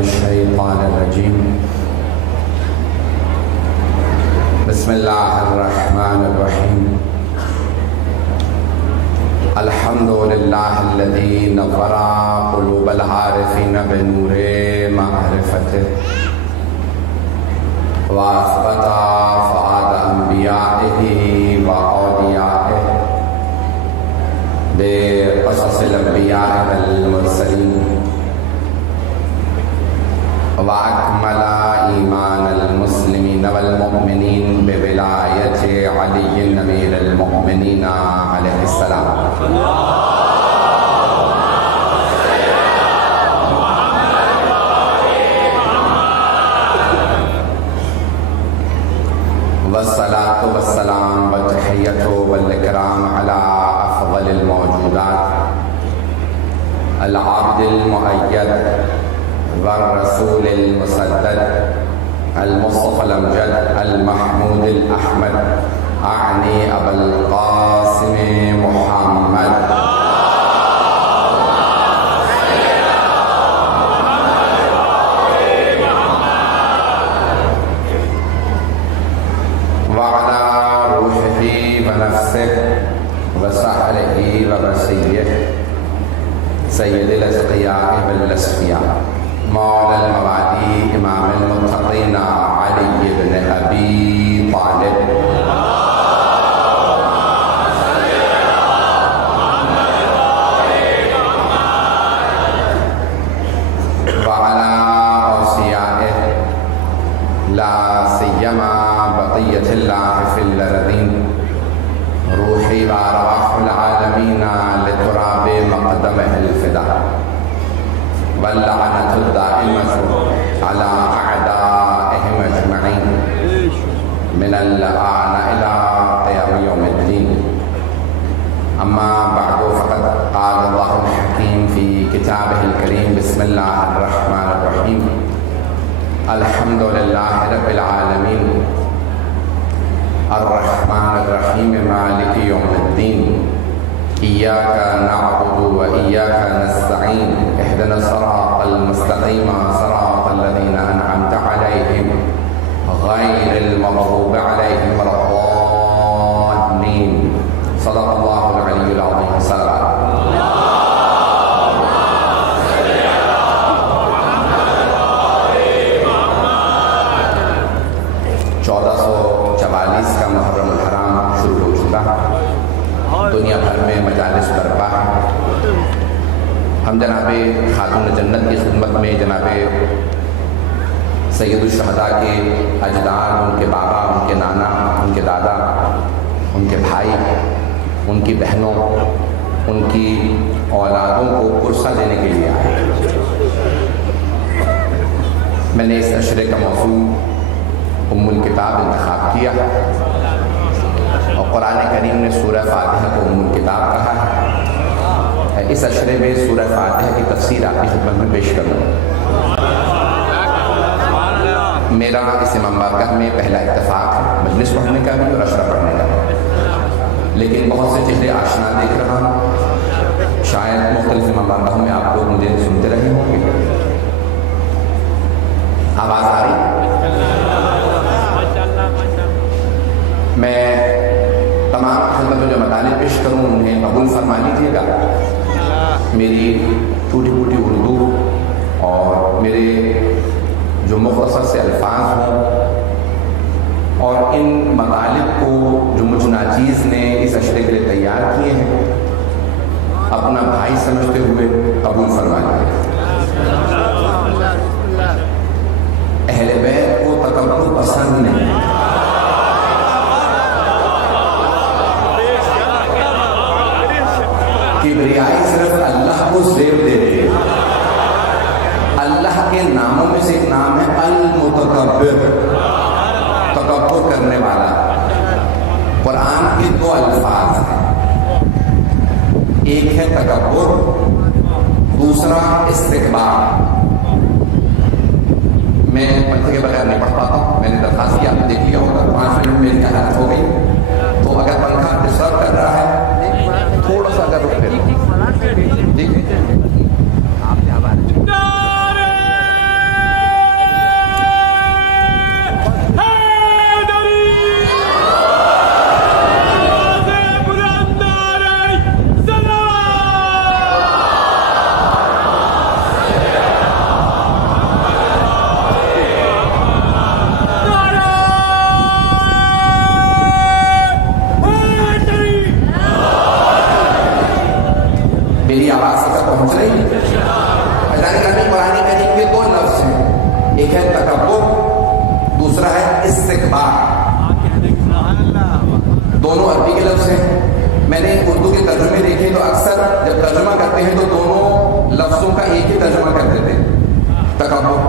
الشيطان الرجيم بسم الله الرحمن الرحيم الحمد لله الذي نور قلوب العارفين بنور معرفته وأثبت فؤاد أنبيائه وأوليائه بقصص الأنبياء والمرسلين وأكمل إيمان المسلمين والمؤمنين بولاية علي أمير المؤمنين عليه السلام والصلاة والسلام والتحية والإكرام على أفضل الموجودات العبد المؤيد والرسول المسدد المصطفى الأمجد المحمود الأحمد أعني أبا القاسم محمد وعلى روحه ونفسه وسحره وبصيره سيد الأتقياء والأصفياء مولى الموالي إمام المتقين علي بن أبي طالب وعلى أوصيائه لا سيما بقية الله في الأرضين روحي وأرواح العالمين لتراب مقدمه الفداء واللعنة الدائمة على أعدائهم أجمعين من الآن إلى قيام يوم الدين أما بعد فقد قال الله الحكيم في كتابه الكريم بسم الله الرحمن الرحيم الحمد لله رب العالمين الرحمن الرحيم مالك يوم الدين إياك نعبد وإياك نستعين اهدنا الصراط المستقيم صراط الذين أنعمت عليهم غير المغضوب عليهم ولا الضالين صدق الله العلي العظيم صلى کا محرم الحرام شروع ہو چکا دنیا بھر میں مجالس برپا ہے ہم جناب خاتون جنت کی خدمت میں جناب سید الشہداء کے اجداد ان کے بابا ان کے نانا ان کے دادا ان کے بھائی ان کی بہنوں ان کی اولادوں کو پرسہ دینے کے لیے آئے میں نے اس اشرے کا موضوع ام الکتاب انتخاب کیا اور قرآن کریم نے سورہ فاتحہ کو ام الکتاب کہا ہے اس اشرے میں سورہ فاتحہ کی تفسیر آپ کی خدمت میں پیش کروں میرا اس امام بارگاہ میں پہلا اتفاق ہے مجلس پڑھنے کا بھی اور اشرہ پڑھنے کا لیکن بہت سے چہرے آشنا دیکھ رہا ہوں شاید مختلف امام بارگاہوں میں آپ لوگ مجھے سنتے رہے ہوں گے آواز آ رہی میں تمام خدمت میں جو مطالب پیش کروں انہیں قبول فرما لیجیے گا میری ٹوٹی پھوٹی اردو اور میرے جو مختصر سے الفاظ ہوں اور ان مطالب کو جو مجھ ناچیز نے اس اشرے کے لیے تیار کیے ہیں اپنا بھائی سمجھتے ہوئے قبول فرما لیجیے اہل بیت کو تکبر پسند نہیں کبریائی صرف اللہ کو زیب دیتے ہیں اللہ کے ناموں میں سے ایک نام ہے المتکبر تکبر کرنے والا قرآن کے دو الفاظ ہیں ایک ہے تکبر دوسرا استکبار میں پڑھنے کے بغیر نہیں پڑھ پاتا ہوں میں نے درخواست کی آپ نے دیکھ لیا ہوگا 5 منٹ میری حالت ہو گئی تو اگر پنکھا ڈسٹرب کر رہا ہے تھوڑا سا اگر رک پھر ٹھیک ہے آپ نے ایک ہے تکبر، دوسرا ہے استکبار. دونوں عربی کے لفظ ہیں. میں نے اردو کے ترجمے دیکھے تو اکثر جب ترجمہ کرتے ہیں تو دونوں لفظوں کا ایک ہی ترجمہ کر دیتے ہیں، تکبر،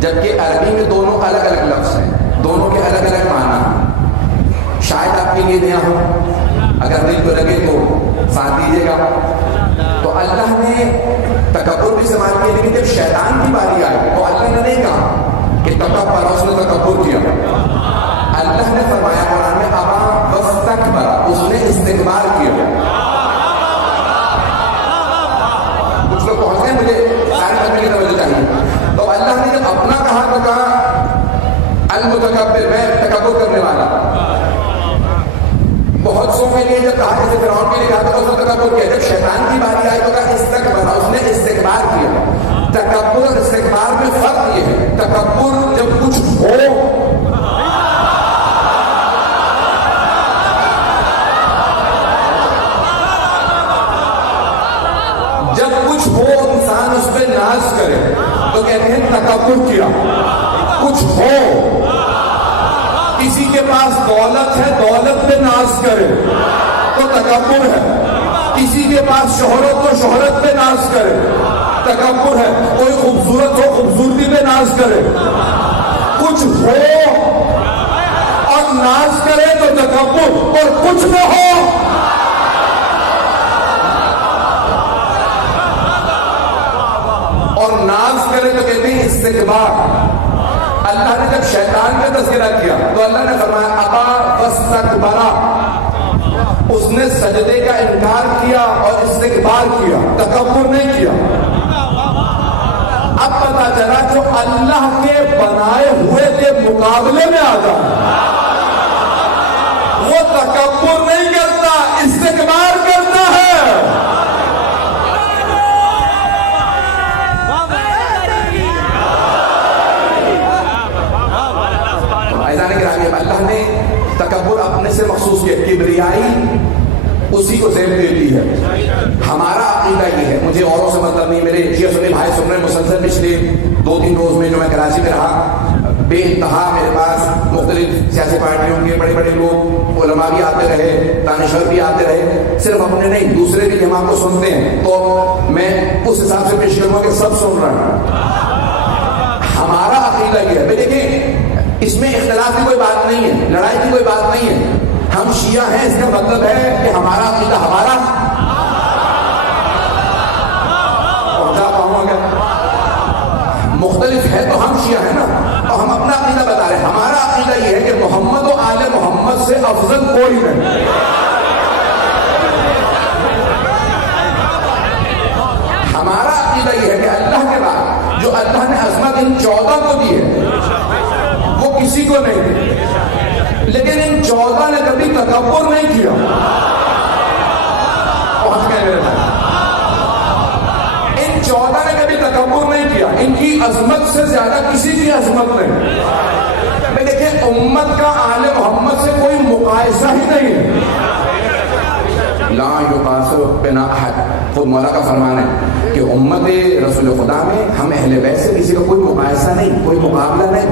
جبکہ عربی میں دونوں الگ الگ لفظ ہیں، دونوں کے الگ الگ معنی ہیں. شاید آپ کے لیے نیا ہو، اگر دل کو لگے تو ساتھ دیجیے گا. تو اللہ نے تکبر بھی استعمال کیا، لیکن جب شیطان کی باری آئی تو اللہ نے نہیں کہا کہ تکبر، اس نے تکبر کیا. اللہ نے فرمایا قرآن میں ابا واستکبر، اس نے استکبار کیا. کچھ لوگ پہنچ گئے، مجھے سارے بچنے کی توجہ چاہیے. تو اللہ نے جب اپنا کہا تو کہا المتکبر، میں تکبر کرنے والا. بہت سو کے لیے جب کہا، جیسے فرعون کے لیے کہا تو اس نے تکبر کیا. جب شیطان کی باری آئی تو کہا استکبر، اس نے استکبار کیا. تکبر اور استکبار میں فرق یہ ہے، تکبر جب کچھ ہو، جب کچھ ہو انسان اس پہ ناز کرے تو کہتے ہیں تکبر کیا. کچھ ہو، کسی کے پاس دولت ہے، دولت پہ ناز کرے تو تکبر ہے. کسی کے پاس شہرت ہو، شہرت پہ ناز کرے تکبر ہے. کوئی خوبصورت ہو، خوبصورتی پہ ناز کرے. کچھ ہو اور ناز کرے تو تکبر، اور کچھ نہ ہو اور ناز کرے تو کہتے ہیں استکبار. اللہ نے جب شیطان کا تذکرہ کیا تو اللہ نے فرمایا ابا واستکبر، اس نے سجدے کا انکار کیا اور استکبار کیا، تکبر نہیں کیا. اب پتا چلا جو اللہ کے بنائے ہوئے کے مقابلے میں آ جائے وہ تکبر نہیں کرتا، استکبار کرتا ہے. اللہ نے تکبر اپنے سے مخصوص کیا، کبریائی اسی کو زیب دیتی ہے. ہمارا عقیدہ یہ ہے، مجھے اوروں سے مطلب نہیں، میرے شیعہ سنی بھائی سن رہے ہیں مسلسل پچھلے 2-3 روز میں جو میں کراچی میں رہا، بے انتہا میرے پاس مختلف سیاسی پارٹیوں کے بڑے بڑے لوگ، علماء بھی آتے رہے، دانشور بھی آتے رہے. صرف اپنے نہیں، دوسرے بھی جب آپ کو سنتے ہیں تو میں اس حساب سے پیش کروں کہ سب سن رہے ہیں. ہمارا عقیدہ یہ ہے، بھائی دیکھیں اس میں اختلاف کی کوئی بات نہیں ہے، لڑائی کی کوئی بات نہیں ہے. ہم شیعہ ہیں، اس کا مطلب ہے کہ ہمارا عقیدہ ہمارا پہنچا پاؤں گا. مختلف ہے تو ہم شیعہ ہیں نا، اور ہم اپنا عقیدہ بتا رہے ہیں. ہمارا عقیدہ یہ ہے کہ محمد و آل محمد سے افضل کوئی نہیں. ہمارا عقیدہ یہ ہے کہ اللہ کے بعد جو اللہ نے عظمت ان 14 کو دی ہے وہ کسی کو نہیں دی، لیکن ان 14 نے کبھی تکبر نہیں کیا. پہنچ گئے میرے بھائی، ان 14 نے کبھی تکبر نہیں کیا. ان کی عظمت سے زیادہ کسی کی عظمت نہیں. میں دیکھیں امت کا آل محمد سے کوئی مقایسہ ہی نہیں ہے. لا یقاس بنا احد، خود مولا کا فرمان ہے کہ امت رسول خدا میں ہم اہل بیت سے کسی کا کوئی مقایسہ نہیں، کوئی مقابلہ نہیں.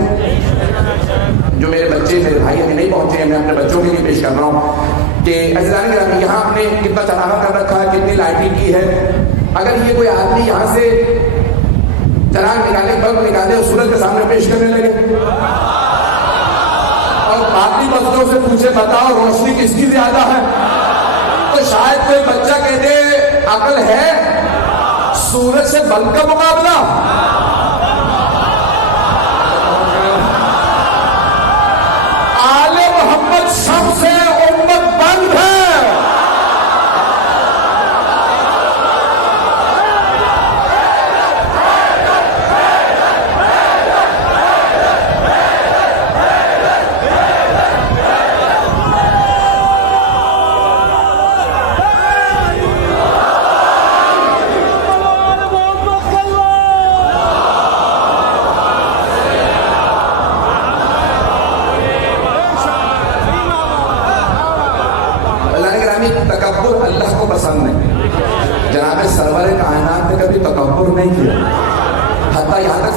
جو میرے بچے، میرے بھائی ابھی نہیں پہنچے ہیں، میں اپنے بچوں کے لیے پیش کر رہا ہوں کہ عزیزان گرامی، یہاں آپ نے کتنا چراغا کر رکھا ہے، کتنی لائٹنگ کی ہے. اگر یہ کوئی آدمی یہاں سے چراغ نکالے، بلب نکالے اور سورج کے سامنے پیش کرنے لگے اور باقی بچوں سے پوچھے بتاؤ روشنی کس کی زیادہ ہے، تو شاید کوئی بچہ کہہ دے عقل ہے، سورج سے بلب کا مقابلہ. آل محمد سب سے امت بند ہے.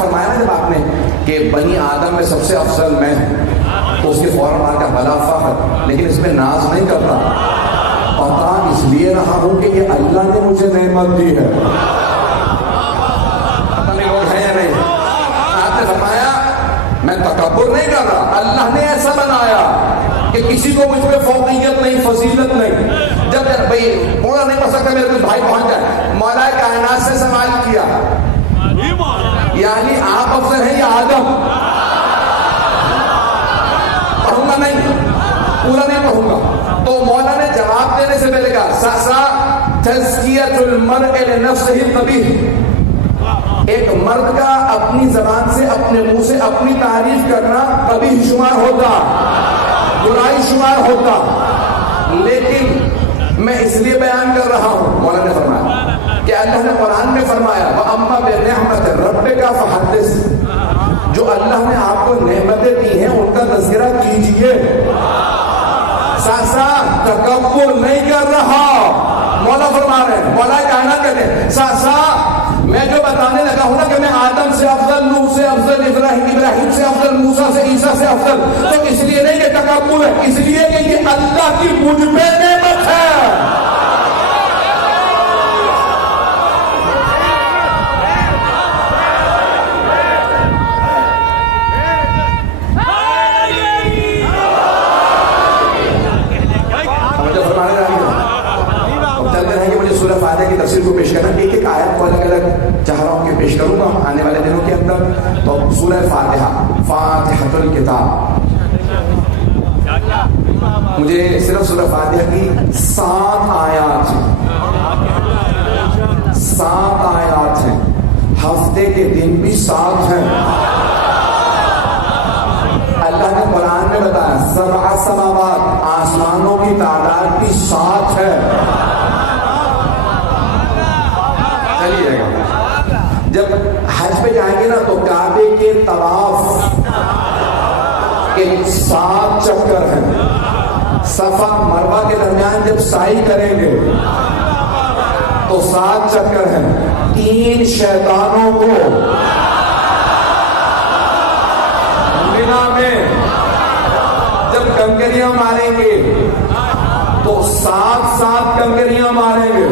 فرمایا نا جب آپ نے کہ بنی آدم میں سب سے افضل میں ہوں، تو اس کے فوراً بعد کا بلا فخر، لیکن اس میں ناز نہیں کرتا، پتا اس لیے رہا ہوں کہ یہ اللہ نے مجھے نعمت دی ہے. پتہ نہیں لوگ ہیں یا نہیں. آپ نے فرمایا میں تکبر نہیں کر رہا، اللہ نے ایسا بنایا کہ کسی کو مجھ پہ فوقیت نہیں، فضیلت نہیں. جب بھائی پورا نہیں پڑھ سکتا، میرے کوئی بھائی پہنچ جائے، مولا کائنات سے سوال کیا یعنی آپ افضل ہیں یا آدم؟ پڑھوں گا نہیں، پورا نہیں پڑھوں گا. تو مولا نے جواب دینے سے پہلے کہا سا تزکیۃ المرء لنفسہ قبیح، ایک مرد کا اپنی زبان سے، اپنے منہ سے اپنی تعریف کرنا قبیح شمار ہوتا، برائی شمار ہوتا. لیکن میں اس لیے بیان کر رہا ہوں، مولا نے فرمایا کہ اللہ نے قرآن میں فرمایا وَأَمَّا بِنِعْمَةِ رَبِّكَ فَحَدِّثْ، جو اللہ نے آپ کو نعمتیں دی ہیں ان کا تذکرہ کیجئے. ساسا تکبر نہیں کر رہا، مولا فرما رہے ہیں، مولا کائنات کہتے ہیں ساسا میں جو بتانے لگا ہوں نا کہ میں آدم سے افضل، نوح سے افضل، ابراہیم سے افضل، موسیٰ سے، عیسیٰ سے افضل، تو اس لیے نہیں کہ تکبر ہے، اس لیے کہ یہ اللہ کی مجھ پہ نعمت ہے. سورہ فاتحہ کی تفسیر کو پیش کرنا، ایک ایک آیت کو الگ الگ چاہ رہا ہوں کہ پیش کروں گا آنے والے دنوں کے اندر. تو سورہ فاتحہ، فاتحۃ الکتاب، مجھے صرف سورہ فاتحہ کی 7 آیات ہیں، ہفتے کے دن بھی 7 ہیں. اللہ نے قرآن میں بتایا 7 سماوات، آسمانوں کی تعداد بھی 7 ہے. جب حج پہ جائیں گے نا تو کعبے کے طواف کے 7 چکر ہیں. صفا مروہ کے درمیان جب سعی کریں گے تو 7 چکر ہیں. 3 شیطانوں کو مینا میں جب کنکریاں ماریں گے تو 7 کنکریاں ماریں گے.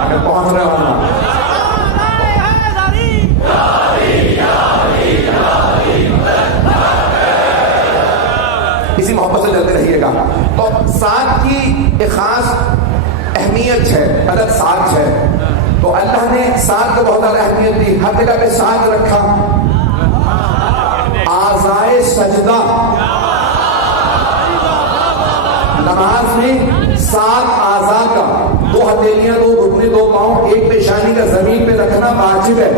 اگر پہنچ رہے ہوں نا اسی محبت سے چلتے رہیے گا. تو 7 کی ایک خاص اہمیت ہے، عدد 7 ہے. تو اللہ نے 7 کو بہت زیادہ اہمیت دی، ہر جگہ پہ 7 رکھا. اعضائے سجدہ، نماز میں 7 اعضاء کا، 2 ہتھیلیاں، 2 گھٹنے، 2 پاؤں، 1 پیشانی کا زمین پہ رکھنا واجب ہے.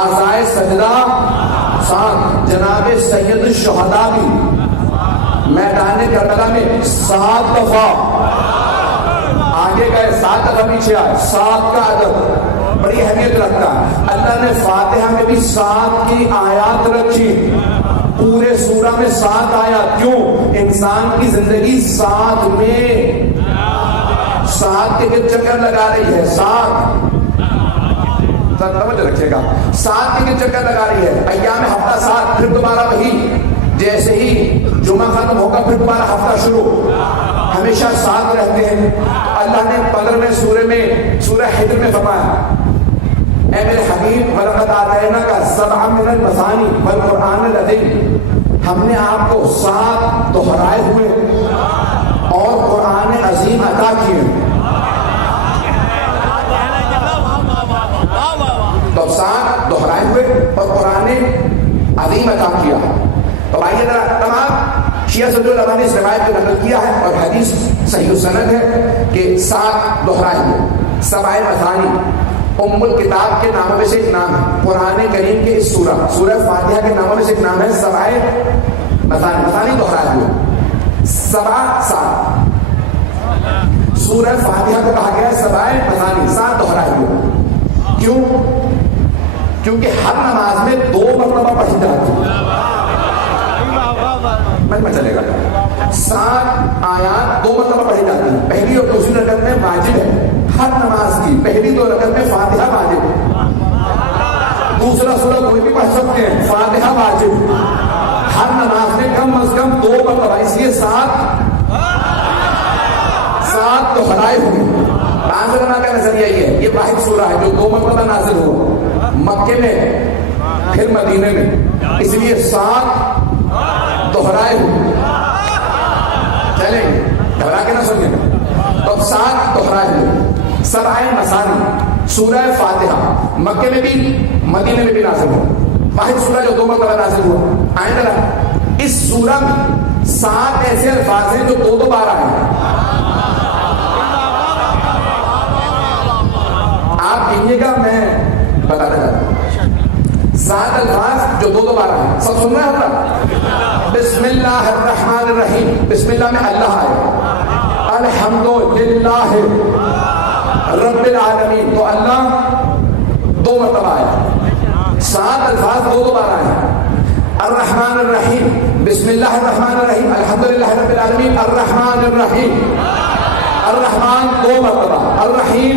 اعضائے سجدہ 7. جناب سید الشہداء بھی میدان کربلا میں 7 دفعہ آگے گئے، 7 دفعہ پیچھے آئے. 7 کا عدد بڑی اہمیت رکھتا ہے. اللہ نے فاتحہ میں بھی 7 کی آیات رکھی، پورے سورہ میں 7 آیات. کیوں؟ انسان کی زندگی 7 میں 7 کے چکر لگا رہی ہے. 7 توجہ رکھیے گا، 7 کے چکر لگا رہی ہے. ایام ہفتہ 7، پھر دوبارہ وہی، جیسے ہی جمعہ ختم ہوگا پھر دوبارہ ہفتہ شروع، ہمیشہ 7 رہتے ہیں. اللہ نے 15ویں سورے میں، سورہ حجر میں فرمایا اے میرے حبیب وَلَقَدْ آتَيْنَاكَ سَبْعًا مِنَ الْمَثَانِي وَالْقُرْآنِ الْعَظِيمِ، ہم نے آپ کو 7 دہرائے ہوئے اور قرآن عظیم عطا کیے. تو 7 دہرائے ہوئے اور قرآن عظیم عطا کیا. تو آئیے ذرا، تمام شیعہ سنی علماء نے اس روایت کو نقل کیا ہے اور حدیث صحیح السند ہے کہ 7 دہرائے ہوئے. 7 مثانی ام الکتاب کے ناموں میں سے ایک نام ہے. قرآن کریم کے اس سورہ فاتحہ کے ناموں میں سے ایک نام ہے 7 مثانی. مثانی دہرائے ہوئے 7. سورہ فاتحہ کو کہا گیا ہے 7 مثانی، 7 دہرائے ہوئے. کیوں؟ کیونکہ ہر نماز میں 2 مرتبہ پڑھی جاتی ہے. میں چلے گا 7 آیات 2 مرتبہ پڑھی جاتی ہیں. پہلی اور دوسری رکعت میں واجب ہے ہر نماز کی. پہلی 2 رکعت میں فاتحہ واجب ہے، دوسرا سورہ کوئی بھی پڑھ سکتے ہیں، فاتحہ واجب، ہر نماز میں کم از کم 2 مرتبہ، اس لیے 7 دہرائے ہوئے۔ علماء کا نظریہ یہ ہے، یہ واحد سورہ ہے جو 2 مرتبہ نازل ہوا، مکے میں پھر مدینے میں، اس لیے 7 دہرائے ہوئے۔ چلیں گھبرا کے نہ سنیں، تو 7 دہرائے ہوئے۔ سبع مثانی سورہ فاتحہ مکے میں بھی مدینے میں بھی نازل ہوا، واحد سورہ جو 2 مرتبہ نازل ہوا۔ آئیں ذرا، اس سورہ میں 7 ایسے الفاظ ہیں جو 2 بار آئے ہیں۔ آپ کہیے گا، میں بتاتا جاتا ہوں 7 الفاظ جو 2 بار آئے ہیں، سب سن رہے ہیں ہم؟ بسم اللہ الرحمن الرحیم، بسم اللہ میں اللہ آئے، الحمدللہ رب العالمین، تو اللہ 2 مرتبہ آیا، 7 الفاظ 2 بار آئے ہیں۔ الرحمن الرحیم، بسم اللہ الرحمن الرحیم، الحمدللہ رب العالمین، الرحمن الرحیم، الرحمن 2 مرتبہ، الرحیم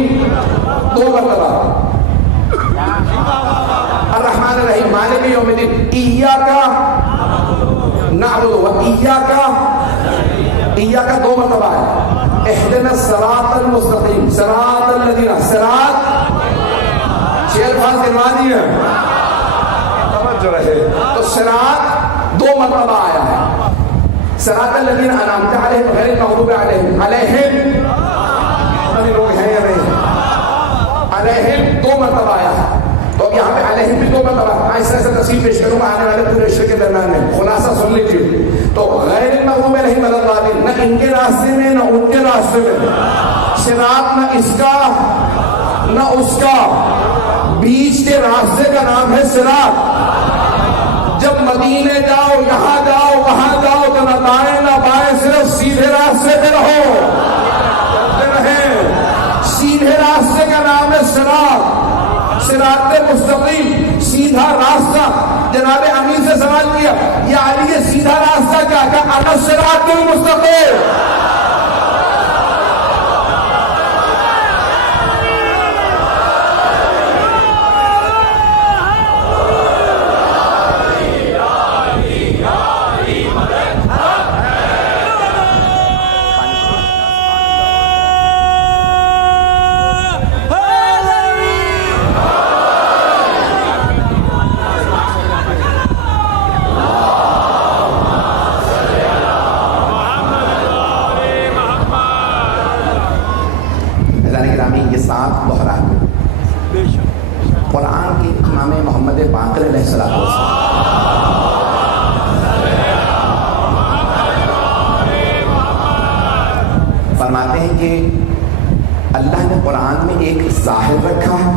2 مرتبہ، الرحمن الرحیم مالک یوم الدین، ایاک نعبد و ایاک، ایاک 2 مرتبہ ہے، اہدنا الصراط المستقیم، صراط الذین، صراط 6 الفاظ گنوا دیے، توجہ رہے، تو صراط 2 مرتبہ آیا ہے، صراط الذین انعمت علیہم غیر المغضوب علیہم، علیہم لوگ ہیں یا نہیں، علیہم 2 مرتبہ آیا ہے۔ تو اب یہاں پہ علیہم بھی 2 مرتبہ، ایسا ایسا تفصیل پیش کروں گا آنے والے پورے عشرے کے درمیان میں، خلاصہ سن لیجیے۔ تو غیر المغضوب علیہم ولا الضالین، نہ ان کے راستے میں نہ ان کے راستے میں، صراط نہ اس کا نہ اس کا، بیچ کے راستے کا نام ہے صراط۔ جب مدینے جاؤ، یہاں جاؤ، وہاں جاؤ، تو نہ دائیں نہ بائیں، صرف سیدھے راستے پہ رہو، سیدھے راستے کا نام ہے صراط، صراط مستقیم، سیدھا راستہ۔ جناب امین سے سوال کیا، یا علی یہ سیدھا راستہ کیا؟ کہ انا الصراط المستقیم۔ یہ 7 دہرا قرآن کے امام محمد باقر علیہ السلام فرماتے ہیں کہ اللہ نے قرآن میں ایک ظاہر رکھا ہے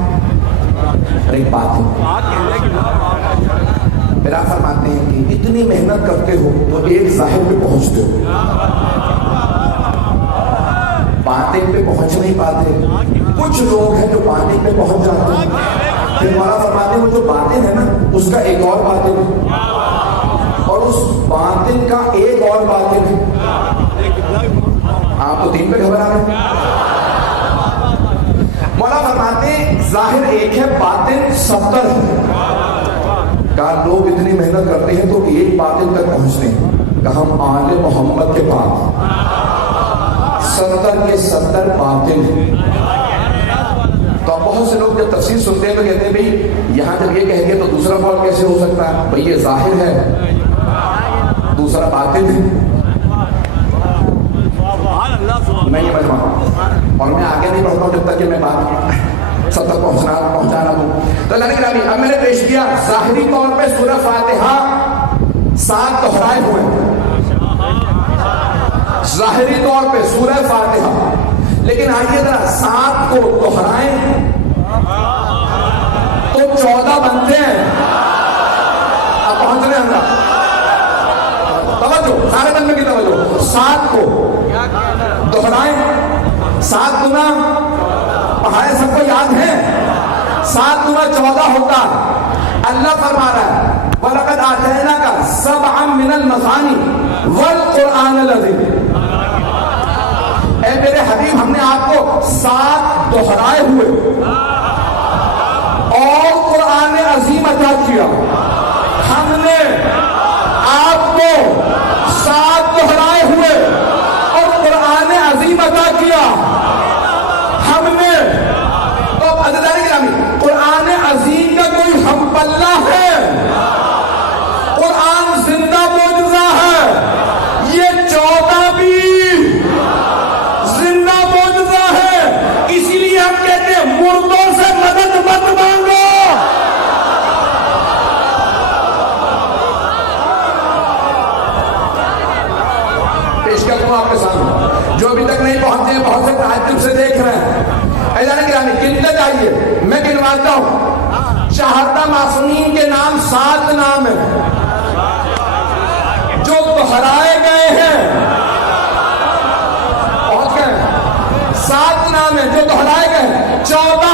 اور ایک باطن۔ پھر آپ فرماتے ہیں کہ اتنی محنت کرتے ہو تو ایک ظاہر پہ پہنچتے ہو، باطن پہ پہنچ نہیں پاتے۔ کچھ لوگ ہیں جو باطن پہ پہنچ جاتے ہیں، پھر مولا فرماتے ہیں وہ جو باطن ہے نا، اس کا ایک اور باطن ہے، اور اس باطن کا ایک اور باطن ہے۔ آپ تو 3 پہ گھبرا رہے ہیں۔ مولا فرماتے ہیں ظاہر ایک ہے، باطن 70 ہے۔ کہا لوگ اتنی محنت کرتے ہیں تو ایک باطن تک پہنچتے ہیں، کہ ہم آل محمد کے پاس 70 کے 70 باطن ہیں۔ تو بہت سے لوگ جب تفسیر سنتے ہیں تو کہتے ہیں بھئی یہاں جب یہ کہہ دیا تو دوسرا قول کیسے ہو سکتا ہے؟ بھئی یہ ظاہر ہے، دوسرا باطن ہے۔ میں یہ بجوا اور میں آگے نہیں بڑھتا ہوں جب تک کہ میں بات سب تک پہنچانا دوں۔ تو اللہ نے کہا اب میں نے پیش کیا ظاہری طور پہ سورہ فاتحہ 7 دہرائے ہوئے، ظاہری طور پہ سورہ فاتحہ، لیکن آئیے ذرا 7 کو دہرائیں تو 14 بنتے ہیں۔ اب پہنچ رہے ہیں، توجہ سارے بندے کی توجہ، 7 کو دہرائیں، 7 گنا پڑھائے، سب کو یاد ہے، 7 گنا 14 ہوتا ہے۔ اللہ فرما رہا ہے وَلَقَدْ آتَيْنَاكَ سَبْعًا مِنَ الْمَثَانِي وَالْقُرْآنَ الْعَظِيمَ، اے میرے حبیب ہم نے آپ کو 7 دہرائے ہوئے اور قرآن عظیم سناتا ہوں، چہارہ معصومین کے نام 7 نام ہیں جو دہرائے گئے ہیں، بہت گئے 7 نام ہیں جو دہرائے گئے ہیں، 14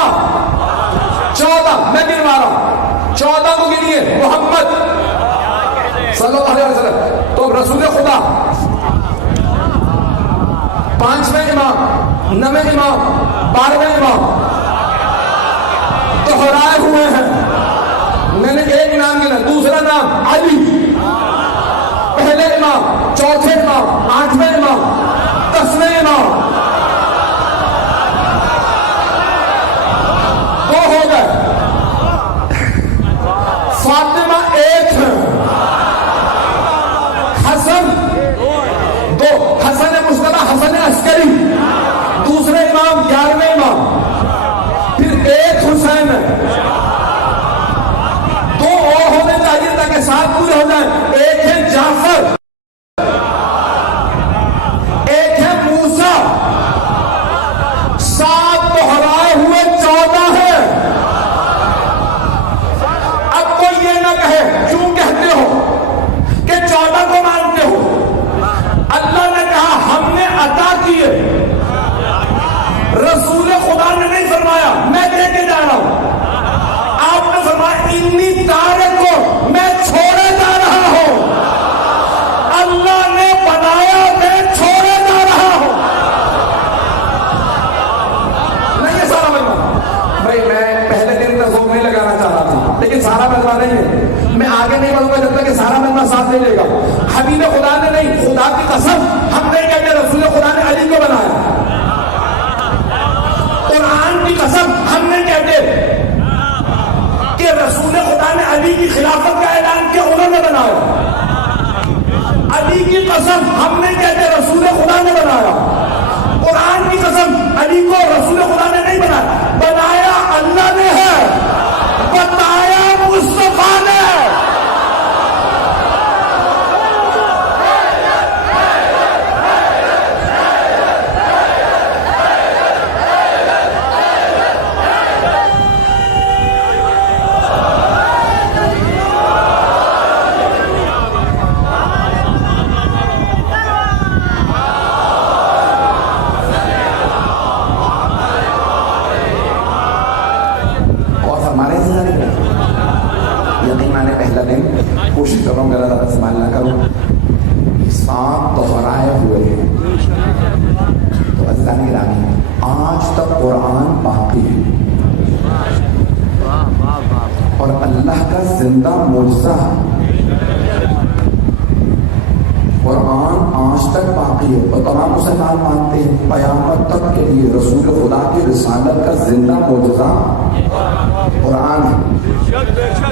میں گنوا رہا ہوں، 14 کو گنیے۔ محمد صلی اللہ علیہ وسلم تو رسول خدا، 5ویں امام، 9ویں امام، 12ویں امام دہرائے ہوئے ہیں۔ میں نے ایک نام گنا، دوسرا نام علی، پہلے امام، چوتھے امام، 8ویں امام، 10ویں امام، 2 ہو گئے۔ فاطمہ 1 ہے، حسن 2، حسن مصطفیٰ، حسن عسکری، دوسرے امام 11ویں امام، پھر 1 حسین ہے، 2 اور ہونے چاہیے تاکہ 7 پورے ہو جائیں۔ ایک ہے جعفر، ایک ہے موسیٰ، 7 دہرائے ہوئے 14 ہے۔ اب کوئی یہ نہ کہے کیوں کہتے ہو کہ 14 کو مانتے ہو، اللہ نے کہا ہم نے عطا کیے، رسول خدا نے نہیں فرمایا میں دے کے جا رہا ہوں، آپ نے فرمایا انی تارک کو میں چھوڑے جا رہا ہوں، اللہ نے بنایا میں چھوڑے جا رہا ہوں۔ نہیں ہے سارا مجمع، بھائی میں پہلے دن کا زور نہیں لگانا چاہ رہا تھا، لیکن سارا مجمع نہیں ہے، میں آگے نہیں بڑھوں گا جب تک کہ سارا مجمع ساتھ نہیں لے گا۔ حبیب خدا نے نہیں، خدا کی قسم ہم نہیں کہتے رسول خدا نے علی کو بنایا، قرآن کی قسم ہم نہیں کہتے کہ رسول خدا نے علی کی خلافت کا اعلان کیا انہوں نے بنایا، علی کی قسم ہم نہیں کہتے رسول خدا نے بنایا، قرآن کی قسم علی کو رسول خدا نے نہیں بنایا، بنایا اللہ نے ہے، بتایا مصطفیٰ نے۔ کوشش کر رہا ہوں کہ اللہ تعالیٰ استعمال نہ کروں، 7 دہرائے ہوئے ہیں۔ تو عزیزان گرامی، آج تک قرآن باقی ہے اور اللہ کا زندہ معجزہ قرآن آج تک باقی ہے، اور تمام مسلمان مانتے ہیں قیامت تک کے لیے رسول خدا کی رسالت کا زندہ معجزہ قرآن ہے۔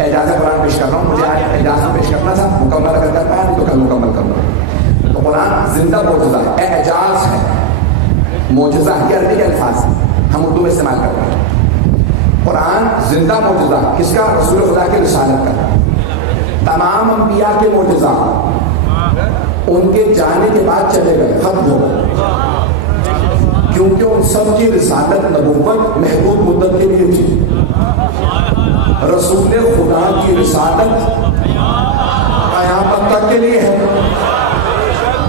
اعجاز قرآن پیش کر رہا ہوں، مجھے آج اعجاز پیش کرنا تھا، مکمل اگر کر پایا نہیں تو کل مکمل کرنا۔ تو قرآن زندہ معجزہ ہے، اعجاز ہے، معجزہ یہ عربی کے الفاظ ہیں، ہم اردو میں استعمال کرتے ہیں۔ قرآن زندہ معجزہ کس کا؟ رسول خدا کی رسالت کا۔ تمام انبیاء کے معجزہ ان کے جانے کے بعد چلے گئے، ختم ہو گئے، کیونکہ ان سب کی رسالت نبوت محدود مدت کے لیے تھی۔ رسول خدا کی رسالت قیامت تک کے لیے ہے،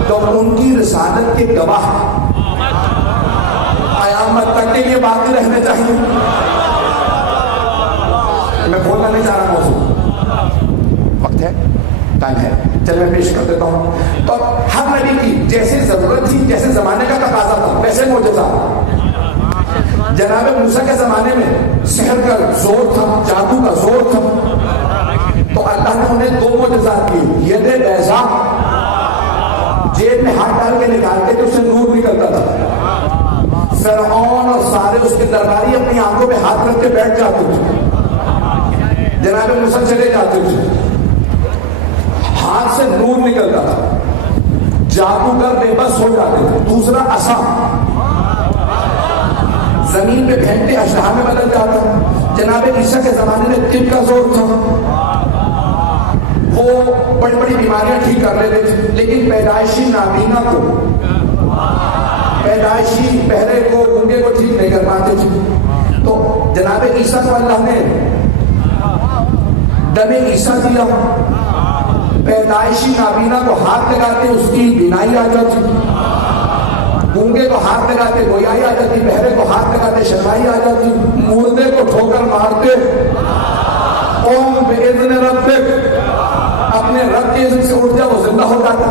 تو ان کی رسالت کے گواہ قیامت تک کے لیے باقی رہنے چاہیے۔ میں بولنا نہیں چاہ رہا موضوع، وقت ہے، ٹائم ہے، چل میں پیش کر دیتا ہوں۔ تو ہر نبی کی جیسے ضرورت تھی، جیسے زمانے کا تقاضا تھا، ویسے معجزہ۔ جناب موسیٰ کے زمانے میں سحر کا زور تھا، جادو کا زور تھا، تو اللہ نے انہیں 2 معجزات کی، ید بیضا، جیب میں ہاتھ ڈال کے نکالتے تھے، اس سے نور نکلتا تھا۔ فرعون اور سارے اس کے درباری اپنی آنکھوں پہ ہاتھ رکھ کے بیٹھ جاتے تھے، جناب موسیٰ چلے جاتے تھے، ہاتھ سے نور نکلتا تھا، جادوگر بے بس ہو جاتے تھے۔ دوسرا عصا، زمین پہ پھینکتے اشتہا میں بدل جاتا۔ جناب عیسیٰ کے زمانے میں طب کا زور تھا، وہ بڑی بڑی بیماریاں ٹھیک کر لیتے تھے، لیکن پیدائشی نابینا کو، پیدائشی بہرے کو، گونگے کو ٹھیک نہیں کر پاتے تھے۔ تو جناب عیسیٰ کو اللہ نے دم عیسیٰ دیا، پیدائشی نابینا کو ہاتھ لگاتے اس کی بینائی آ جاتی، گونگے کو ہاتھ لگاتے گویائی آ جاتی، بہرے کو ہاتھ لگاتے شنائی آ جاتی، مردے کو ٹھوکر مارتے قوم بِإِذْنِ رَبِّكَ، اپنے رب کے اذن سے اٹھ جا وہ زندہ ہو جاتا۔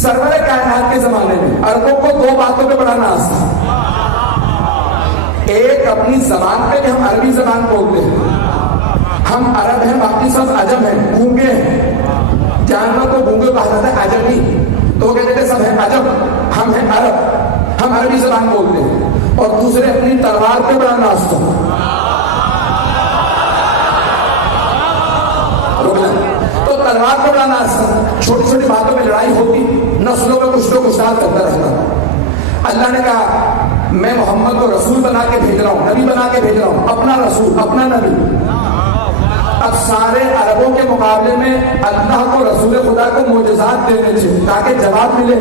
سرور کائنات کے زمانے میں عربوں کو دو باتوں پہ بڑا ناز تھا، ایک اپنی زبان پہ کہ ہم عربی زبان بولتے ہیں، ہم عرب ہیں باقی سب عجم ہیں، گونگے ہیں، جانور کو گونگے کہا جاتا ہے عجمی، تو وہ کہتے تھے سب ہیں عجم، ہم ہیں عرب، ہم عربی زبان بولتے ہیں۔ اور دوسرے اپنی تلوار پہ بڑا ناز تھا، تو تلوار پہ بڑا ناز تھا، چھوٹی چھوٹی باتوں میں لڑائی ہوتی، نسلوں میں کچھ لوگ اشتعال کرتا رہتا۔ اللہ نے کہا میں محمد کو رسول بنا کے بھیج رہا ہوں، نبی بنا کے بھیج رہا ہوں، اپنا رسول اپنا نبی۔ اب سارے عربوں کے مقابلے میں اللہ کو رسول خدا کو معجزات دینے تھے تاکہ جواب ملے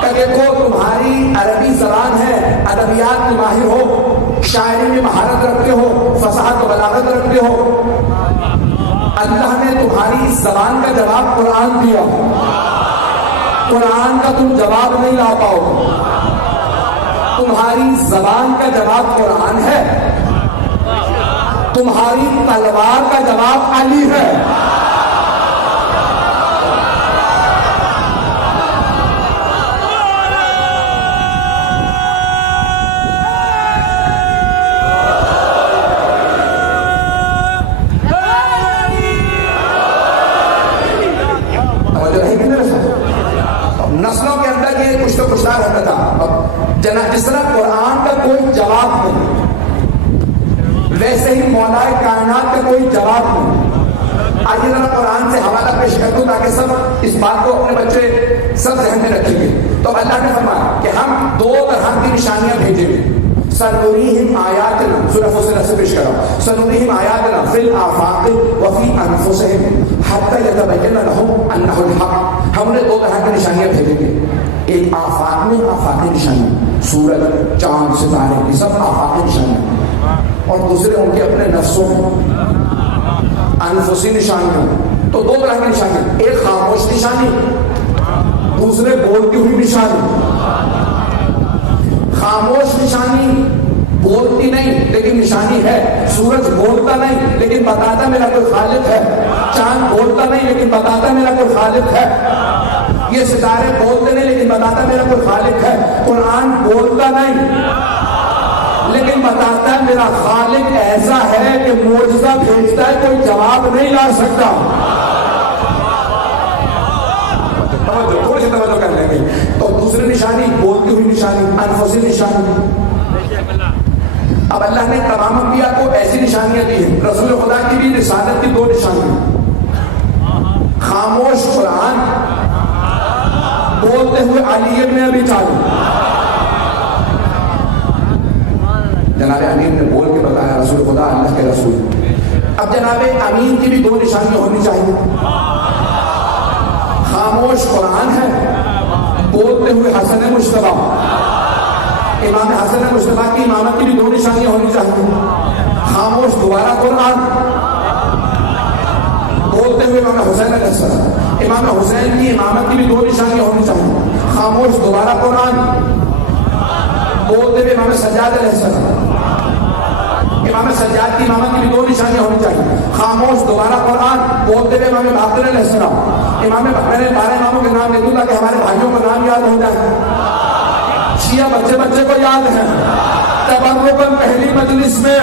کہ دیکھو تمہاری عربی زبان ہے، ادبیات میں ماہر ہو، شاعری میں مہارت رکھتے ہو، فصاحت و بلاغت رکھتے ہو، اللہ نے تمہاری زبان کا جواب قرآن دیا، قرآن کا تم جواب نہیں لا پاؤ، تمہاری زبان کا جواب قرآن ہے، تمہاری تلوار کا جواب علی ہے۔ نسلوں کے اندر یہ کچھ تو کچھ نہ رہتا تھا، جس طرح قرآن کا کوئی جواب نہیں ویسے ہی مولا کائنات کا کوئی جواب نہیں۔ آئیے ذرا قرآن سے حوالہ پیش کر دوں تاکہ سب اس بات کو اپنے بچے سب ذہن میں رکھیں گے۔ تو اللہ نے فرمایا کہ ہم دو طرح کی نشانیاں بھیجیں گے، سنریہم آیاتنا، سورہ فصلت سے پیش کرو، سنریہم آیاتنا فی الآفاق وفی انفسہم حتی یتبین لہم انہ الحق۔ ہم نے دو طرح کی نشانیاں بھیجیں گے، ایک آفاق میں آفاقی نشانی، سورج چاند ستارے یہ سب آفاقی نشانیاں، اور دوسرے ان کے اپنے نفسوں میں انفسی نشانیاں۔ تو دو طرح کی نشانیاں، ایک خاموش نشانی، دوسرے بولتی ہوئی نشانی۔ خاموش نشانی بولتی نہیں لیکن نشانی ہے، سورج بولتا نہیں لیکن بتاتا میرا کوئی خالق ہے، چاند بولتا نہیں لیکن بتاتا میرا کوئی خالق ہے، یہ ستارے بولتے نہیں لیکن بتاتا میرا کوئی خالق ہے، قرآن بولتا نہیں لیکن بتاتا ہے میرا خالق ایسا ہے کہ معجزہ بھیجتا ہے کوئی جواب نہیں لا سکتا۔ تھوڑی سی توجہ کر لیں گے۔ تو دوسری نشانی بولتی ہوئی نشانی، انفسی نشانی۔ اب اللہ نے تمام انبیاء کو ایسی نشانیاں دی ہیں، رسول خدا کی بھی رسالت کی دو نشانیاں، خاموش قرآن، بولتے ہوئے علی ابن ابی طالب۔ جناب امین نے بول کے بتایا رسول خدا اللہ کے رسول۔ اب جناب امین کی بھی دو نشانیاں ہونی چاہیے، خاموش قرآن ہے، بولتے ہوئے حسن مجتبی۔ امام حسن مجتبی کی امامت کی بھی دو نشانیاں ہونی چاہیے، خاموش دوبارہ قرآن، بولتے ہوئے امام حسین علیہ السلام۔ امام حسین کی امامت کی بھی دو نشانیاں ہونی چاہیے، خاموش دوبارہ قرآن، بولتے ہوئے امام سجاد علیہ السلام۔ امام سجاد کی امامت کی بھی دو نشانیاں ہونی چاہیے، خاموش دوبارہ قرآن، بولتے ہوئے امام باقر علیہ السلام۔ امام میں نے 12 اماموں کے نام لے دوں تاکہ ہمارے بھائیوں کا نام یاد ہو جائے، شیعہ بچے بچے کو یاد ہے، تبرکاً پہلی مجلس میں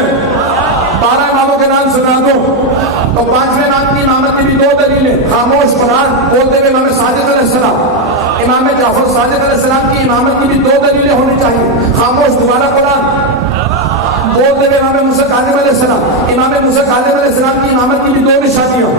12 اماموں کے نام سنا دو۔ تو 5ویں امام کی امامت کی بھی دو دلیلیں، خاموش قرآن، بولتے ہوئے امام صادق علیہ السلام۔ امام جعفر صادق علیہ السلام کی امامت کی بھی دو دلیلیں ہونی چاہیے، خاموش دوبارہ قرآن، بولتے ہوئے امام موسیٰ کاظم علیہ السلام۔ امام موسیٰ کاظم علیہ السلام کی امامت کی بھی دو نشانیاں،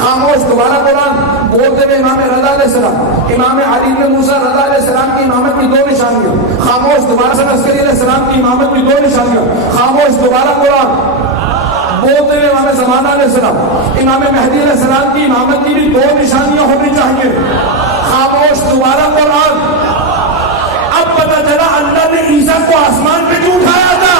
خاموش دوبارہ قرآن، بولتے ہوئے امام رضا علیہ السلام۔ امام علی بن موسیٰ رضا علیہ السلام کی امامت کی دو نشانیاں، خاموش دوبارہ حسن عسکری علیہ السلام کی امامت کی دو نشانیاں، خاموش دوبارہ قرآن، بولتے ہوئے امام زمانہ علیہ السلام۔ امام مہدی علیہ السلام کی امامت کی بھی دو نشانیاں ہونی چاہیے، خاموش دوبارہ قرآن۔ اب پتہ چلا اللہ نے عیسیٰ کو آسمان پہ کیوں اٹھایا تھا؟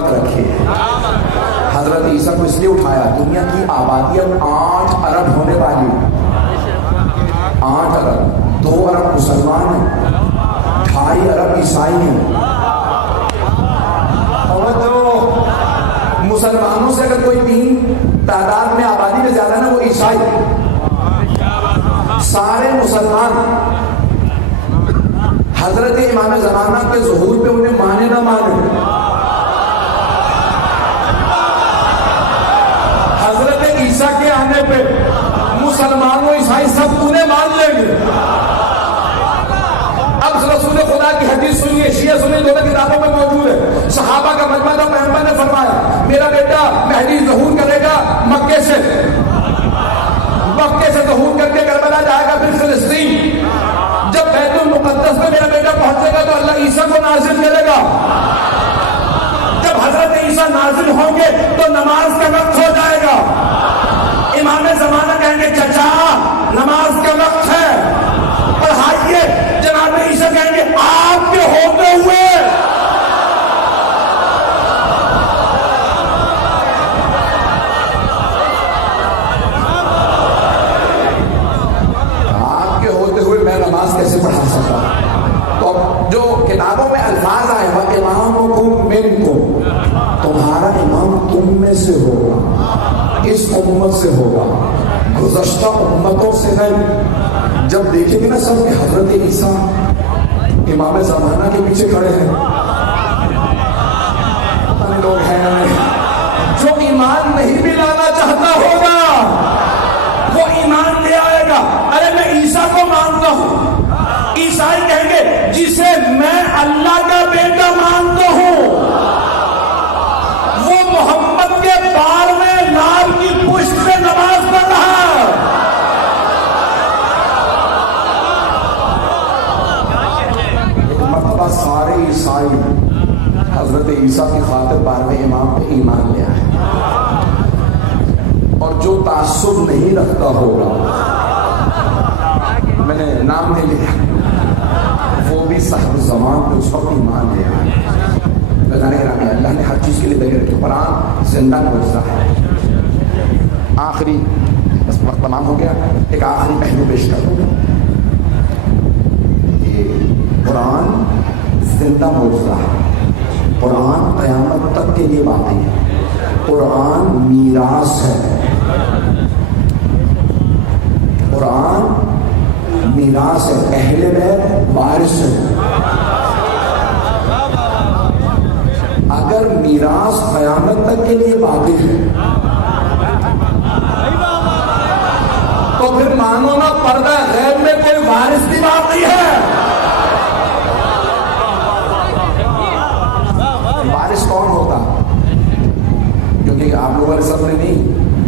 امامت رکھی ہے. حضرت عیسیٰ کو اس لیے اٹھایا, دنیا کی آبادی اب 8 ارب ہونے والی ہے. 8 ارب, 2 ارب مسلمان ہیں, 2.5 ارب عیسائی ہیں. اور جو مسلمانوں سے اگر کوئی 3 تعداد میں آبادی میں زیادہ ہے نا, وہ عیسائی. سارے مسلمان حضرت امام زمانہ کے ظہور پہ انہیں مانے نہ مانے, حضرت عیسیٰ کے آنے پہ مسلمان و عیسائی سب انہیں مان لیں گے. اب رسول خدا کی حدیث سنیے, شیعہ سنیے, دونوں کتابوں میں موجود ہے. صحابہ کا مجمع تھا, پیغمبر نے فرمایا میرا بیٹا مہدی ظہور کرے گا مکے سے ظہور کر کے کربلا جائے گا, پھر فلسطین. جب بیت المقدس میں میرا بیٹا پہنچے گا تو اللہ عیسیٰ کو نازل کرے گا. جب حضرت عیسیٰ نازل ہوں گے تو نماز کا وقت ہو جائے گا. امام زمانہ کہیں گے چچا نماز کا وقت ہے, پڑھائیے. جناب عیسیٰ کہیں گے آپ کے ہوتے ہوئے میں نماز کیسے پڑھا سکتا. تو جو کتابوں میں الفاظ آئے وہ امامکم منکم, تمہارا امام تم میں سے ہوگا, اس امت سے ہوگا, گزشتہ امتوں سے نہیں. جب دیکھیں گے نا سب کہ حضرت عیسیٰ امام زمانہ کے پیچھے کھڑے ہیں, لوگ ہیں جو ایمان نہیں بھی لانا چاہتا ہوگا وہ ایمان لے آئے گا. ارے میں عیسیٰ کو مانتا ہوں. عیسائی کہیں گے جسے میں اللہ کا بیٹا مانتا ہوں وہ محمد کے 12ویں نام کی پشت پہ نماز پڑھ رہا ہے. ایک مرتبہ سارے عیسائی حضرت عیسیٰ کی خاطر 12ویں امام پہ ایمان لے آئے. اور جو تعصب نہیں رکھتا ہوگا, میں نے نام نہیں لیا, وہ بھی صاحب زمان پہ اس وقت ایمان لے آئے. اللہ نے ہر چیز کے لیے دلیل رکھی. قرآن زندہ معجزہ ہے. آخری بس وقت تمام ہو گیا, ایک آخری پہلو پیش کر دوں. یہ قرآن زندہ معجزہ ہے. قرآن قیامت تک کے لیے باقی ہے. قرآن میراث ہے. قرآن میراث ہے, اہل بیت وارث ہے. اگر میراث قیامت تک کے لیے باقی ہے تو پھر مانو نا پردہ غیب میں کوئی وارث بھی باقی ہے. وارث کون ہوتا؟ کیونکہ آپ لوگوں نے سب نے نہیں,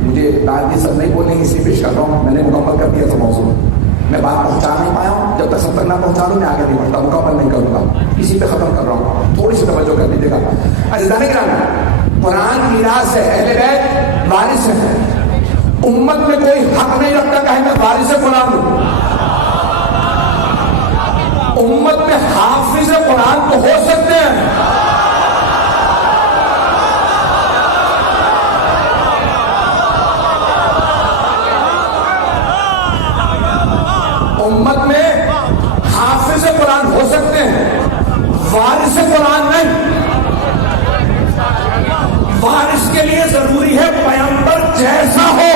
مجھے بات یہ سب نہیں بولیں گے, اس لیے پیش کر رہا ہوں. میں نے مکمل کر دیا تھا موضوع, میں بات پہنچا نہیں پایا ہوں. جب تک سب تک نہ پہنچا دوں میں آگے نہیں بڑھتا, مکمل نہیں کروں گا. اسی پہ ختم کر رہا ہوں, تھوڑی سی توجہ کر لیجیے گا. عزیزان کرام, قرآن میراث ہے, اہل بیت وارث ہے. امت میں کوئی حق نہیں رکھتا کہ میں وارث قرآن ہوں. امت میں حافظ قرآن تو ہو سکتے ہیں, امت میں حافظ قرآن ہو سکتے ہیں, وارث قرآن نہیں. وارث کے لیے ضروری ہے پیغمبر جیسا ہو.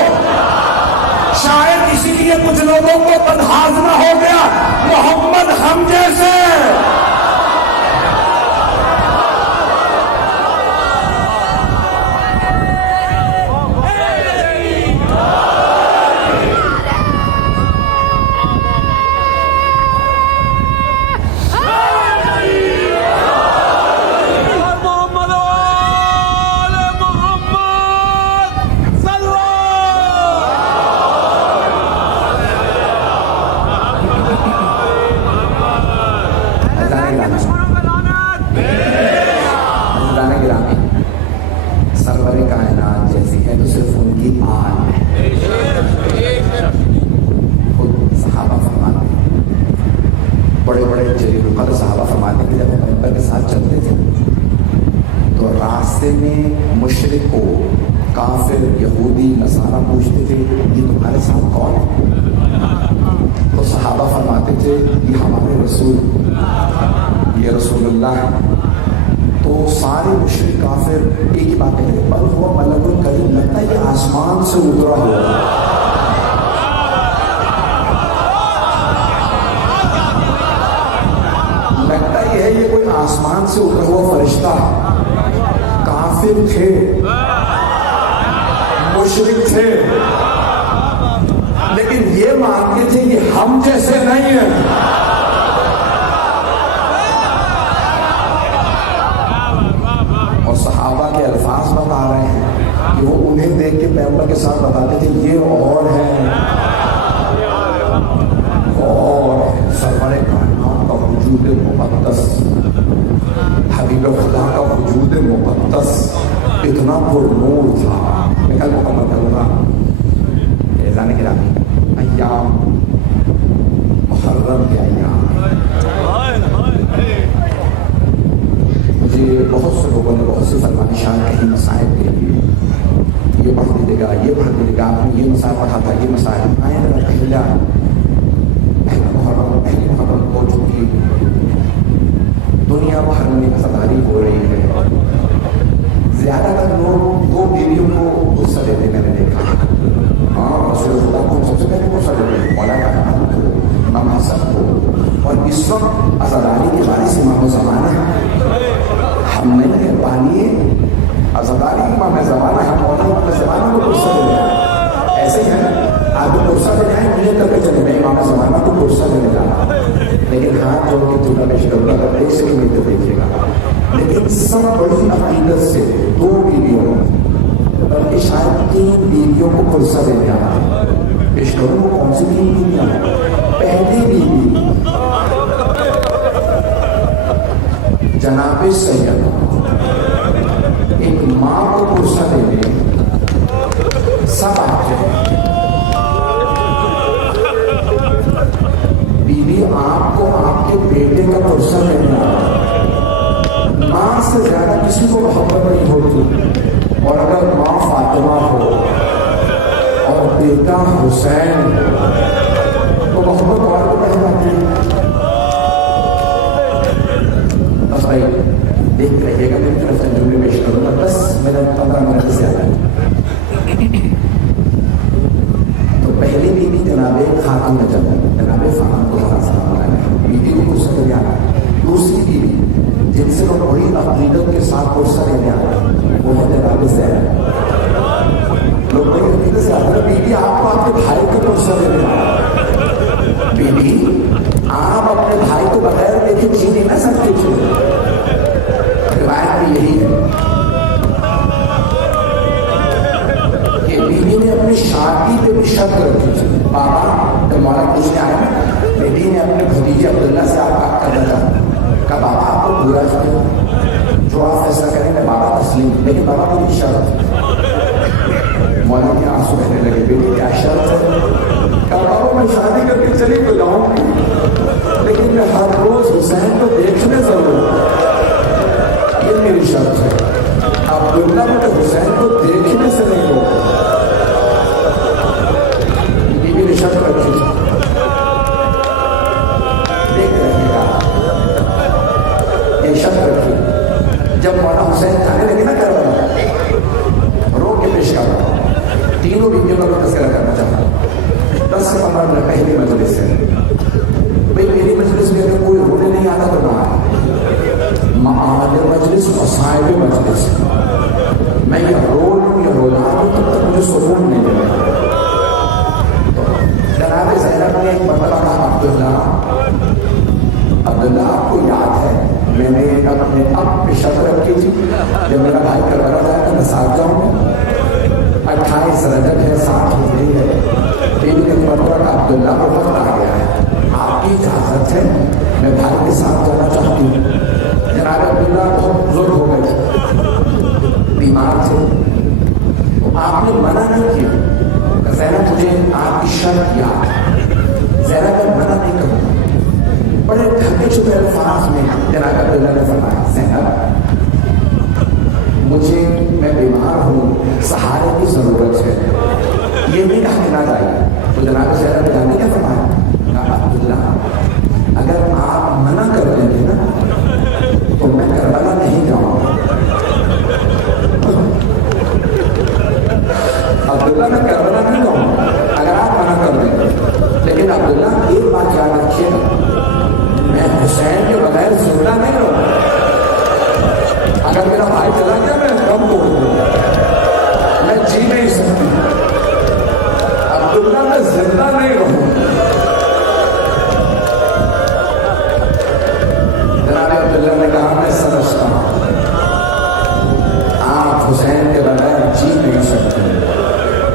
شاید اسی لیے کچھ لوگوں کو بدہاضمہ ہو گیا, محمد ہم جیسے. تو راستے میں مشرک کو کافر یہودی نصارہ پوچھتے تھے یہ تمہارے ساتھ کون ہے؟ تو صحابہ فرماتے تھے یہ ہمارے رسول، یہ رسول اللہ ہے۔ تو سارے مشرک کافر ایک ہی بات کہتے ہیں بل وہ ملک الکریم، لگتا ہے یہ آسمان سے اترا ہوا، لگتا یہ ہے یہ کوئی آسمان سے اترا ہوا فرشتہ۔ کافر تھے، مشرک تھے، لیکن یہ مانتے تھے یہ ہم جیسے نہیں ہیں۔ اور صحابہ کے الفاظ بتا رہے ہیں کہ وہ انہیں دیکھ کے پیغمبر کے ساتھ بتاتے تھے یہ اور ہے، اور سرور کائنات کا وجود مقدس، حبیب خدا کا وجود مقدس اتنا پر نور تھا۔ میں کل مکمل کروں گا اعلان گرامی، ایام محرم کے ایام مجھے بہت سے لوگوں نے بہت سی فرمائشات کہیں مسائل کے لیے، یہ پڑھ دیجیے گا، یہ پڑھ دیجیے گا، آپ نے یہ مسائل پڑھا تھا، یہ مسائل آئے پہلا پہلی محرم ہو چکی، دنیا بھر میں عزاداری ہو رہی ہے، زیادہ تر لوگ دو بیویوں کو غصہ دیتے میں نے دیکھا۔ ہاں رسول خدا کو سب سے پہلے غصہ دیتے مولانا احمد کو، امام حسن کو، اور اس وقت عزاداری کے بارے سے امام زمانہ ہے، ہم نہیں پانیے عزاداری امام زمانہ ہے، مولانا زمانہ کو غصہ دے رہے ہیں۔ ایسے ہی ہے نا، آپ کو غصہ دے جائیں مجھے کر کے چلے گئے امام زمانہ کو غصہ دینے جانا، لیکن ہاتھ جوڑ کے چولہا میں شروع کر ایک سیکنڈ میں دیکھیے گا۔ لیکن سب بڑی عقیدت سے دو بیویوں بلکہ شاید 3 بیویوں کو غصہ دینے آنا ہے۔ پیش کروں وہ کون سی 3 بیویاں ہیں؟ پہلی بیوی جناب سید، ایک ماں کو غصہ دینے سب آتے ہیں۔ بیوی آپ کو آپ کے بیٹے کا غصہ دینا، ماں سے زیادہ کسی کو محبت نہیں ہوتی، اور اگر ماں فاطمہ ہو اور بیٹا حسین تو محبت اور کو بڑھ جاتی ہے۔ بس بھائی دیکھ رہیے گا، میری طرف سے جملے پیش کروں گا، 10 منٹ 15 منٹ سے زیادہ۔ تو پہلی بیوی جناب خاتون جنت، جناب فاطمہ کو سلام علیہ، بیوی کو غصہ دینے آنا۔ دوسری بیوی جن سے وہ بڑی عقیدت کے ساتھ غصہ دینے آنا وہ ہے جناب زینب۔ لوگ بڑی عقیدت سے آتے ہیں بیوی آپ کو آپ کے بھائی کو غصہ دینے آنا، بیوی آپ اپنے بھائی کو بغیر دیکھے جی نہیں نہ سکتے تھے۔ روایت بھی یہی ہے کہ بیوی نے اپنی شادی پہ بھی شرط رکھی تھی۔ بابا جب مولا پوچھنے آئے بیوی نے اپنے بھتیجے عبداللہ سے آپ بات کرنا تھا، کہا بابا آپ کو پورا اختیار، جو آپ فیصلہ کریں گے بابا تسلیم، لیکن بابا کی شرط۔ مولا کے آنسو بہنے لگے، بیٹی کیا شرط ہے؟ کہا بابا میں شادی کر کے چلی تو جاؤں گی، لیکن میں ہر روز حسین کو دیکھنے ضرور، یہ میری شرط ہے۔ عبداللہ مجھے حسین کو دیکھنے سے نہیں روکا، یہ میری شرط رکھی تھی۔ شرط رکھی، جب مولانا حسین جانے لگے نا کروانا، رو کے پیش کر رہا ہوں، تینوں بیویوں کا میں تذکرہ کرنا چاہتا ہوں۔ 10 سے 15 منٹ پہلی مجلس ہے بھائی، میری مجلس میں اگر کوئی رونے نہیں آتا تو نہ آئے، معاد مجلس مصائب مجلس، میں یہ رو لوں یا رولا ہوں تب تک مجھے سکون نہیں ملے۔ جناب زینب نے ایک مرتبہ کہا عبداللہ آپ کو یاد ہے میں نے اپنے اب پہ شرط رکھی تھی جب میرا بھائی کربلا جائے تو میں ساتھ جاؤں گا، 28 رجب ہے، 7 ہجری ہے، بیوی نے مرتبہ کا عبداللہ کو وقت آ گیا ہے، آپ کی اجازت ہے میں بھائی کے ساتھ جانا چاہتی ہوں۔ جناب عبداللہ بہت بزرگ ہو گئے، بیمار تھے، تو آپ نے منع نہیں کیا، زینب مجھے آپ کی شرط یاد ہے، زینب میں منع نہیں کروں، بڑے ڈھکے چھپے الفاظ میں جناب عبداللہ نے فرمایا زینب مجھے میں بیمار ہوں، سہارے کی ضرورت ہے، یہ بھی کہا کہ نہ جائے. تو جناب زینب جانے کیا فرمایا؟ کہا عبداللہ اگر آپ منع کر دیں گے نا تو میں کربلا نہیں جاؤں گا. عبداللہ میں کربلا نہیں جاؤں گا اگر آپ منع کر دیں گے. لیکن عبداللہ ایک بات یاد رکھیے، میں حسین کے بغیر زندہ نہیں رہوں. اگر میرا بھائی چلا گیا میں کم توڑ دوں، میں جی نہیں سکتی. عبداللہ میں زندہ نہیں رہوں. جناب عبداللہ نے کہا میں سمجھتا ہوں آپ حسین کے بغیر جی نہیں سکتے،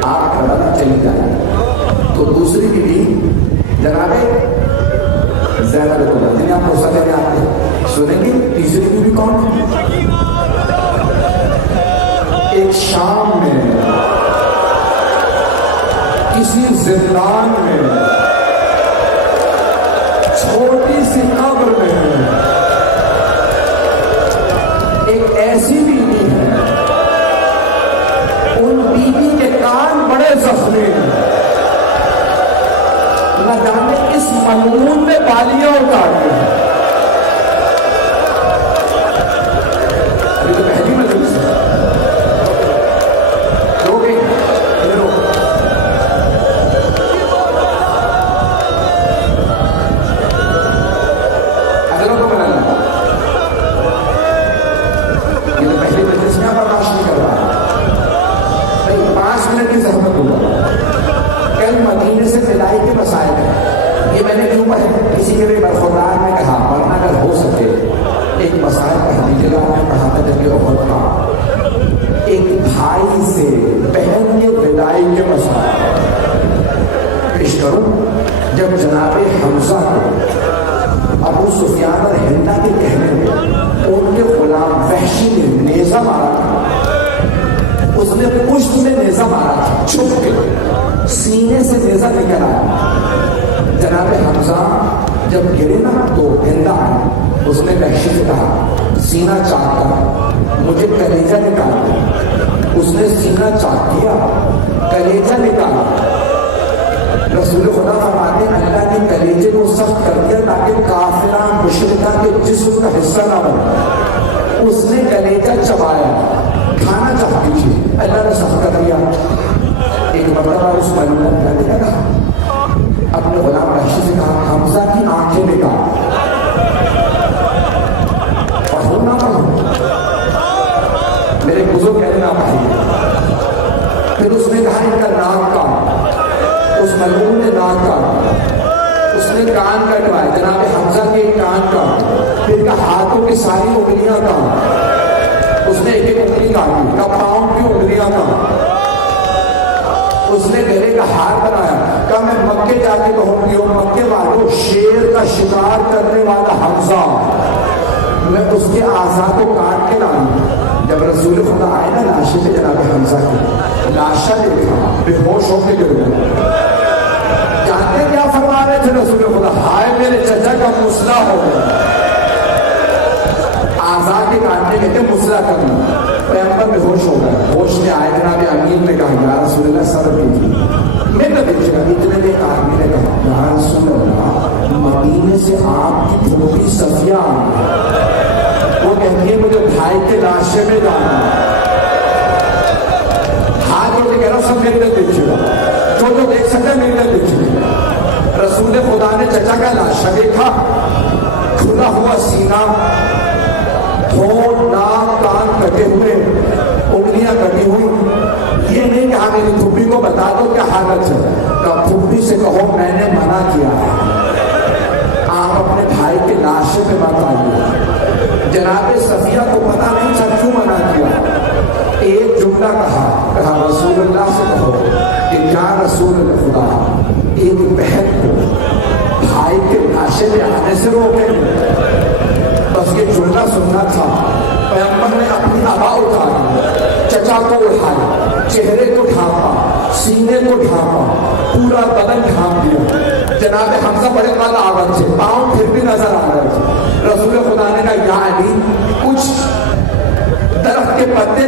آپ کربلا چلی جائیں. تو دوسری بیوی جناب زینب کو جنہیں آپ غصہ کرنے آتے ہیں سنیں گے. تیسری بیوی کون ہے؟ ایک شام میں کسی زندان میں چھوٹی سی قبر میں ایک ایسی بیوی ہے، ان بیوی کے کان بڑے زخمی ہیں. نہ جانے اس ملعون نے بالیاں اتار دی ہیں. ابھی تو پہلی مجلس ہے. کسی کے بھی برخوردار نے کہا ورنہ اگر ہو سکے ایک مسائل پڑھ دیجیے گا. میں پڑھا تھا جب یہ عہد تھا، ایک بھائی سے بہن کے وداعی کے مسائل پیش کروں. جب جناب حمزہ کو ابو سفیان اور ہندا کے کہنے میں ان کے غلام وحشی نے نیزہ مارا تھا، اس نے پشت میں نیزہ مارا تھا، چھپ کے سینے سے نیزہ نکل آیا. جناب حمزہ جب گرے نا تو ہندا ہے، اس نے وحشی سے کہا سینہ چاک کر مجھے کلیجہ نکال. اس نے سینہ چاک کیا، کلیجہ نکالا. رسول خدا فرماتے ہیں اللہ نے کلیجے کو سخت کر دیا تاکہ کافرہ مشرکہ کے جسم کا حصہ نہ بنے. اس نے کلیجہ چبایا، کھانا چاہتی تھی، اللہ نے سخت کر دیا. ایک مرتبہ اس ملعون نے کہا اپنے غلام وحشی سے کہا حمزہ کی آنکھیں نکال. پڑھو نہ پڑھو میرے بزرگ کہنے نہ پڑھیے. پھر اس نے کہا ان کا ناک کاٹ. اس ملعون نے ناک کاٹ. اس نے کان کٹوائے، جناب حمزہ کے کان کاٹ. پھر کا ہاتھوں کی ساری انگلیاں کاٹ. اس نے ایک ایک انگلی کاٹی، کا پاؤں کی انگلیاں کاٹ. اس نے گلے کا ہار بنایا، کہا میں مکے جا کے کہوں گی اور مکے والوں شیر کا شکار کرنے والا حمزہ، میں اس کے اعضاء کو کاٹ کے لاؤں. جب رسول خدا آئے نا لاشے پہ جناب حمزہ کی لاشا دیکھا، بے ہوش ہو کے گر گیا. جانتے کیا فرما رہے تھے رسول خدا؟ ہائے میرے چچا کا مسئلہ ہو گیا. اعضاء کے کاٹنے کہتے مسئلہ کرنا. پیغمبر بے ہوش ہو گئے. ہوش میں آئے جناب امین نے کہا یا رسول اللہ صبر کیجیے. میں نہ دیکھیے گا. اتنے میں ایک آدمی نے کہا یا رسول اللہ مدینے سے آپ کی پھوپھی صفیہ آ گئی، وہ کہتی ہے مجھے بھائی کے لاشے میں جانا. ہاتھ جوڑ کے کہہ رہا ہوں سب میری طرف دیکھیے گا، جو دیکھ سکتا میری طرف دیکھیے. رسول خدا نے چچا کا لاشا دیکھا، کھلا ہوا سینہ، ہونٹ ناک کان کٹے ہوئے، انگلیاں کٹی ہوئی. یہ نہیں کہا میری پھوپھی کو بتا دو کیا حالت ہے. کہا پھوپھی سے کہو میں نے منع کیا ہے، آپ اپنے بھائی کے لاشے پہ مت آئیے. جناب صفیہ کو پتا نہیں تھا کیوں منع کیا. ایک جملہ کہا رسول اللہ سے کہو کہ کیا رسول خدا ایک بہن کو بھائی کے لاشے میں آنے سے روکیں. بس یہ جملہ سننا تھا. پیغمبر نے اپنی آبا اتاری، چچا کو اٹھایا، چہرے کو ڈھانپا، سینے کو ڈھانپا، پورا بدن ڈھانپ دیا. جناب حمزہ بڑے قد آور تھے، پاؤں پھر بھی نظر آ رہے تھے. رسول خدا نے کہا یا علی کچھ درخت کے پتے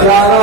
11